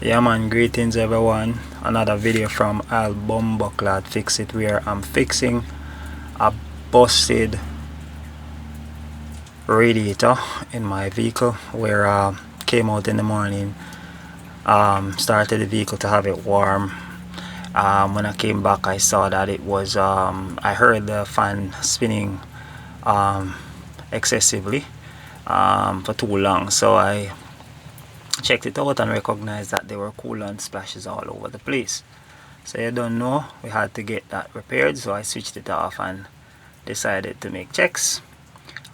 Yeah man, greetings everyone. Another video from Album Bucklad Fix It, where I'm fixing a busted radiator in my vehicle, where came out in the morning, started the vehicle to have it warm. When I came back, I saw that it was I heard the fan spinning excessively for too long, so I checked it out and recognized that there were coolant splashes all over the place. So you don't know, we had to get that repaired, so I switched it off and decided to make checks.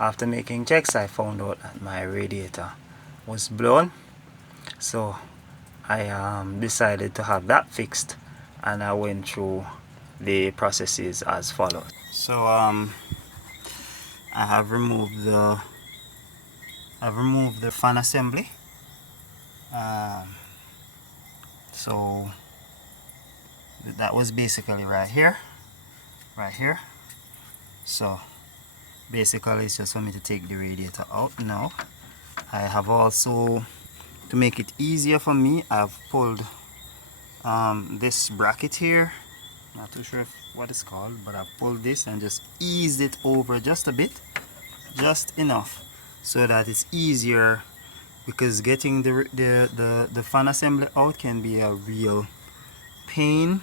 After making checks, I found out that my radiator was blown, so I decided to have that fixed, and I went through the processes as follows. So I have removed the fan assembly. So that was basically right here. So basically it's just for me to take the radiator out now. I have also, to make it easier for me, I've pulled this bracket here. Not too sure what it's called, but I've pulled this and just eased it over just a bit, just enough, so that it's easier, because getting the fan assembly out can be a real pain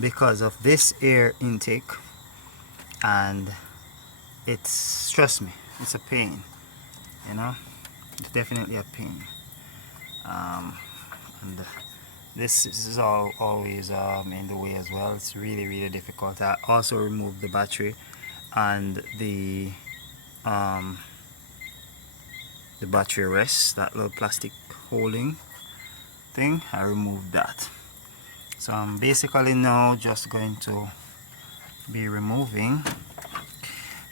because of this air intake, and it's, trust me, it's a pain, you know, it's definitely a pain. And this is always in the way as well. It's really difficult. I also removed the battery and the battery rest, that little plastic holding thing. I removed that. So I'm basically now just going to be removing.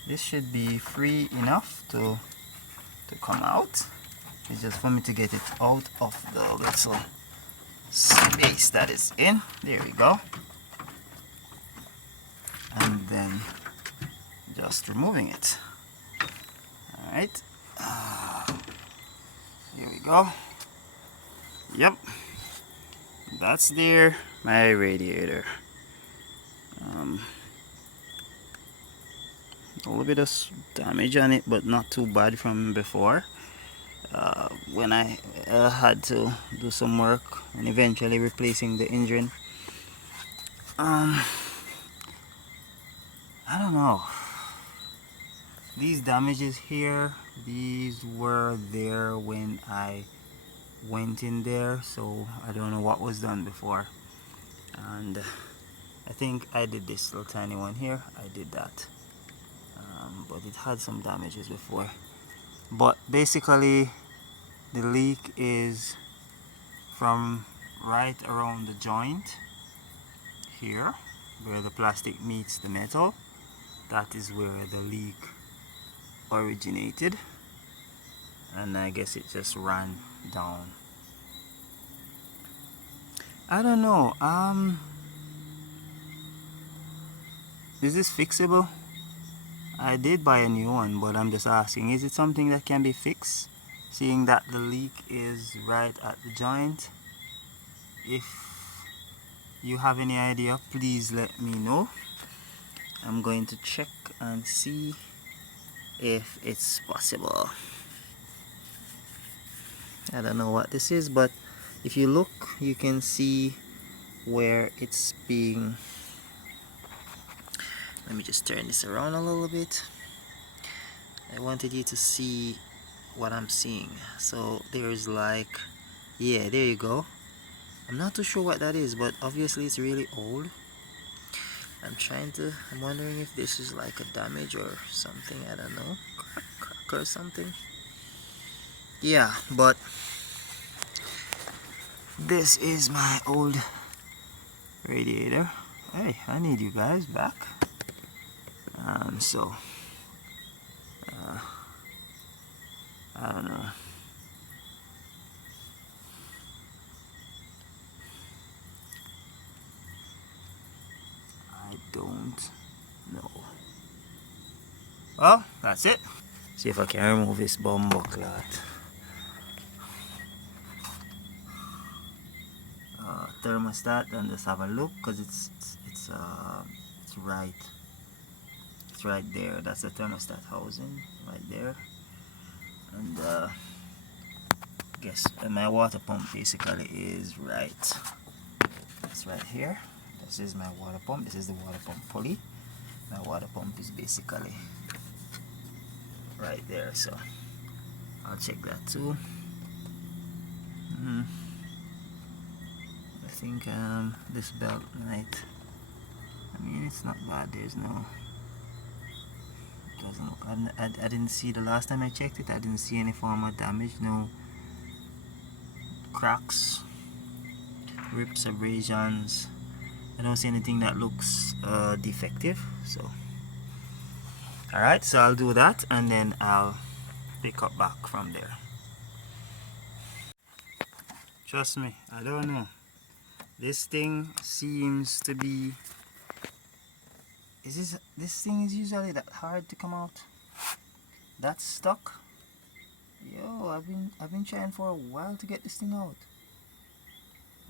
This should be free enough to come out. It's just for me to get it out of the little space that is in. There we go. And then just removing it. Alright. Here we go. Yep. That's there, my radiator. A little bit of damage on it, but not too bad from before. When I had to do some work and eventually replacing the engine. I don't know. These damages here, these were there when I went in there, so I don't know what was done before. And I think I did this little tiny one here. I did that. But it had some damages before. But basically, the leak is from right around the joint here, where the plastic meets the metal. That is where the leak originated, and I guess it just ran down. I don't know. Is this fixable? I did buy a new one, but I'm just asking, is it something that can be fixed, seeing that the leak is right at the joint? If you have any idea, please let me know. I'm going to check and see if it's possible. I don't know what this is, but if you look, you can see where it's being. Let me just turn this around a little bit. I wanted you to see what I'm seeing. So there's like, yeah, there you go. I'm not too sure what that is, but obviously it's really old. I'm wondering if this is like a damage or something. I don't know, crack or something. Yeah, but this is my old radiator. Hey, I need you guys back. So I don't know. I don't know. Well, that's it. See if I can remove this bumbo cloth. thermostat and just have a look, because it's right there. That's the thermostat housing right there. And guess my water pump basically is right. It's right here. This is my water pump. This is the water pump pulley. My water pump is basically right there, so I'll check that too. I think this belt light, I mean, it's not bad. There's no, it doesn't look, I didn't see, the last time I checked it, I didn't see any form of damage, no cracks, rips, abrasions. I don't see anything that looks defective. So alright, so I'll do that and then I'll pick up back from there. Trust me, I don't know, this thing seems to be, this thing is usually that hard to come out. That's stuck. Yo, I've been trying for a while to get this thing out,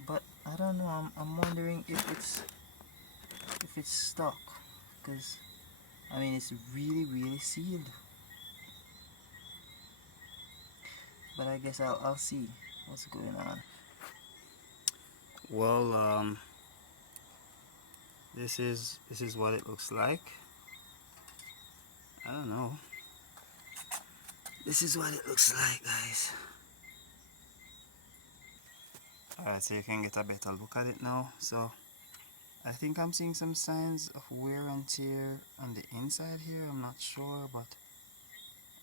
but I don't know. I'm wondering if it's stuck, because I mean, it's really sealed. But I guess I'll see what's going on. Well, this is what it looks like. I don't know. This is what it looks like, guys. Alright, so you can get a better look at it now. So I think I'm seeing some signs of wear and tear on the inside here. I'm not sure, but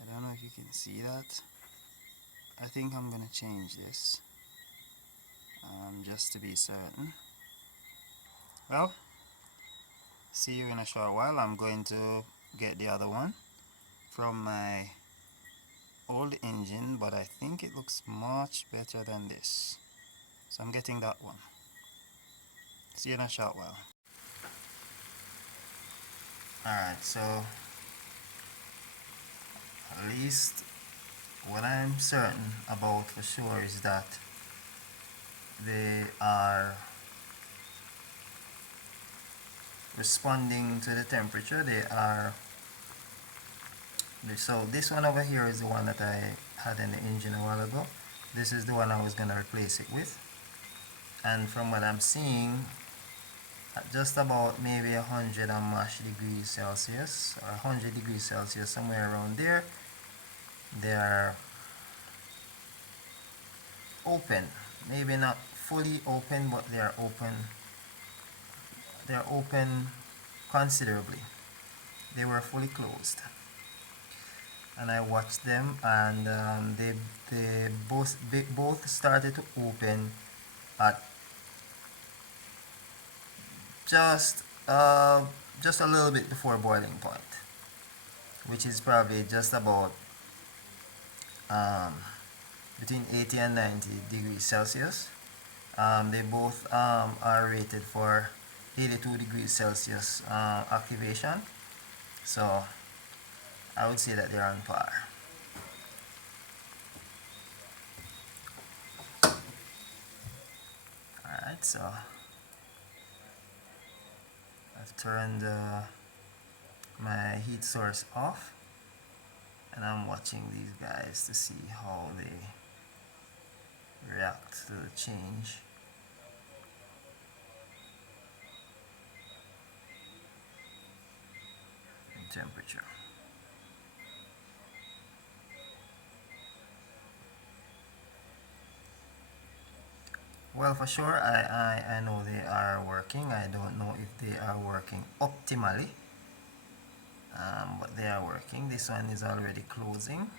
I don't know if you can see that. I think I'm gonna change this just to be certain. Well, see you in a short while. I'm going to get the other one from my old engine, but I think it looks much better than this, so I'm getting that one. See you in a short while. Alright, so at least what I'm certain about for sure is that they are responding to the temperature. So this one over here is the one that I had in the engine a while ago. This is the one I was going to replace it with, and from what I'm seeing, at just about maybe 100 and mash degrees Celsius or 100 degrees Celsius, somewhere around there, they are open. Maybe not fully open, but they are open. They're open considerably. They were fully closed, and I watched them, and they both started to open at just a little bit before boiling point, which is probably just about between 80 and 90 degrees Celsius. They both are rated for 82 degrees Celsius activation, so I would say that they're on par. Alright, so I've turned my heat source off, and I'm watching these guys to see how they react to the change. In temperature. Well, for sure, I know they are working. I don't know if they are working optimally, but they are working. This one is already closing.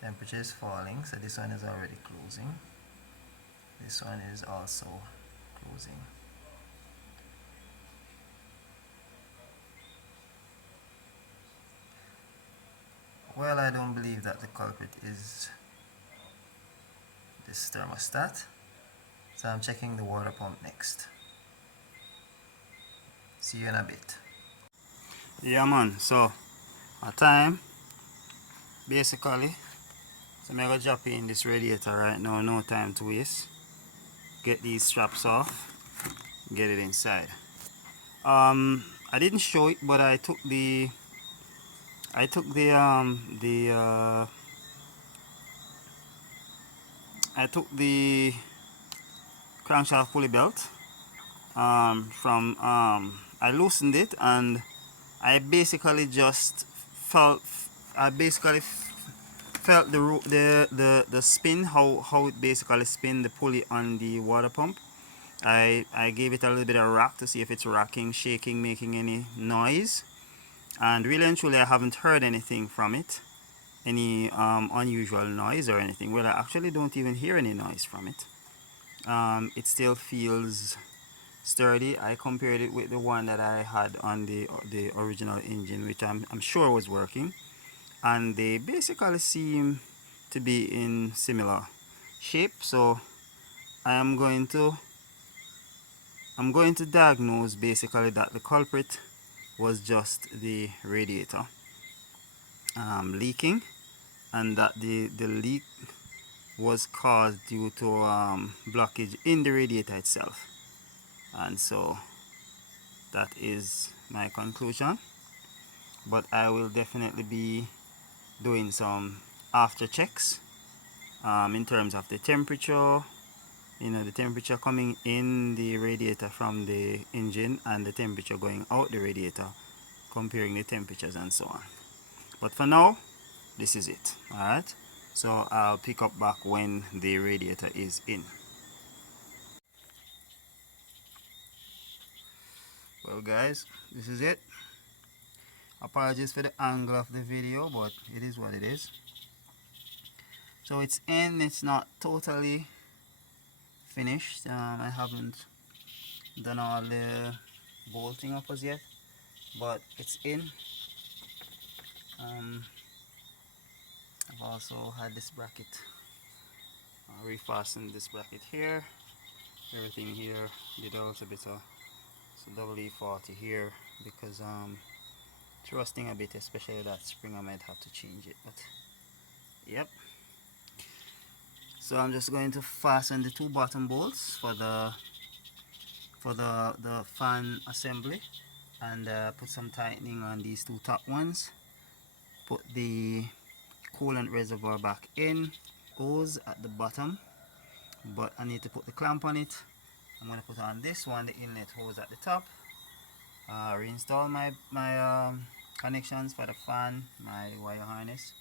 Temperature is falling, so this one is already closing. This one is also closing. Well, I don't believe that the culprit is this thermostat, so I'm checking the water pump next. See you in a bit. Yeah, man, so our time basically, so I'm gonna drop in this radiator right now, no time to waste. get these straps off, get it inside. I didn't show it, but I took the I took the crankshaft pulley belt from I loosened it, and I basically just felt felt the spin, how it basically spin the pulley on the water pump. I gave it a little bit of rock to see if it's rocking, shaking, making any noise, and really and truly I haven't heard anything from it, any unusual noise or anything. Well, I actually don't even hear any noise from it. It still feels sturdy. I compared it with the one that I had on the original engine, which I'm sure was working, and they basically seem to be in similar shape. So I'm going to diagnose basically that the culprit was just the radiator leaking, and that the leak was caused due to blockage in the radiator itself. And so that is my conclusion, but I will definitely be doing some after checks in terms of the temperature, the temperature coming in the radiator from the engine and the temperature going out the radiator, comparing the temperatures and so on. But for now, this is it. Alright, so I'll pick up back when the radiator is in. Well guys, this is it. Apologies for the angle of the video, but it is what it is. So it's in. It's not totally finished. I haven't done all the bolting up as yet, but it's in. I've also had this bracket refastened, this bracket here, everything here. Did also a bit of double E40 here because it's rusting a bit, especially that spring. I might have to change it, but yep. So I'm just going to fasten the two bottom bolts for the fan assembly, and put some tightening on these two top ones. Put the coolant reservoir back in, hose at the bottom, but I need to put the clamp on it. I'm going to put on this one, the inlet hose at the top. Reinstall my connections for the fan, my wire harness,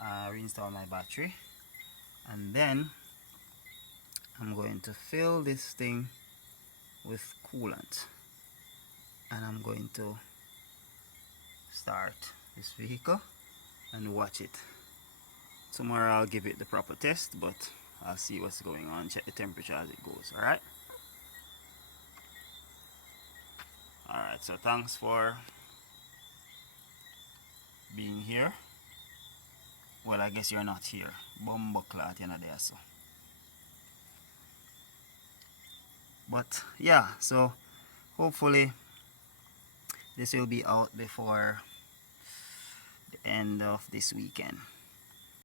reinstall my battery, and then I'm going to fill this thing with coolant, and I'm going to start this vehicle and watch it. Tomorrow I'll give it the proper test, but I'll see what's going on, check the temperature as it goes. Alright, so thanks for being here. Well, I guess you're not here. Bumbleclot, you're not there, so. But yeah, so hopefully this will be out before the end of this weekend.